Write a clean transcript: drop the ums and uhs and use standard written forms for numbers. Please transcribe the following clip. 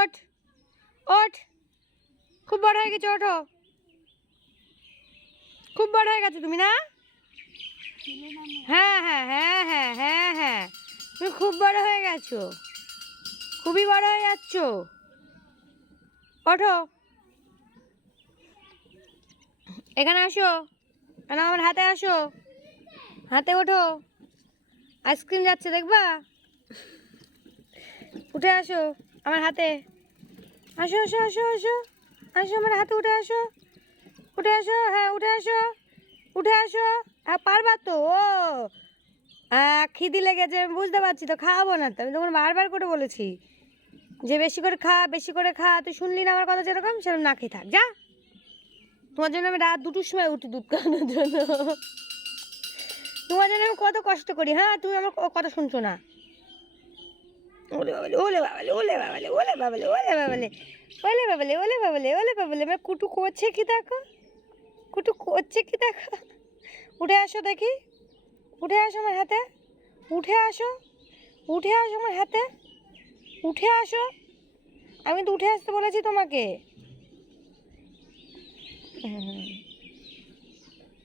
ওঠ ওঠ, খুব বড় হয়ে গেছে, ওঠো। খুব বড় হয়ে গেছো তুমি, না? হ্যাঁ হ্যাঁ হ্যাঁ হ্যাঁ হ্যাঁ হ্যাঁ, তুমি খুব বড় হয়ে গেছো, খুবই বড় হয়ে যাচ্ছ। ওঠো, এখানে আসো, আমার হাতে আসো, হাতে ওঠো। আইসক্রিম যাচ্ছে দেখবা, উঠে আসো আমার হাতে। আসো আসো আসো আসো আসো, আমার হাতে উঠে আসো, উঠে আসো, হ্যাঁ উঠে আসো, উঠে আসো। হ্যাঁ পারবা তো। ও খিদি লেগেছে, আমি বুঝতে পারছি তো, খাওয়াবো না তো, আমি তখন বারবার করে বলেছি যে বেশি করে খা, বেশি করে খা, তুই শুনলি না আমার কথা, যেরকম সেরকম না খেয়ে থাক, যা। তোমার জন্য আমি রাত 2টোর সময় উঠি দুধ খাওয়ানোর জন্য, তোমার জন্য আমি কত কষ্ট করি। হ্যাঁ তুমি আমার কথা শুনছো না। ওলে বাবালে ওলে বাবালে ওলে বাবালে ওলে বাবালে ওলে বাবালে ওলে বাবালে ওলে বাবালে ওলে বাবালে, আমার কুটু করছে কি দেখো, কুটু করছে কি দেখো। উঠে আসো দেখি, উঠে আসো আমার হাতে, উঠে আসো, উঠে আসো আমার হাতে, উঠে আসো। আমি তো উঠে আসতে বলেছি তোমাকে।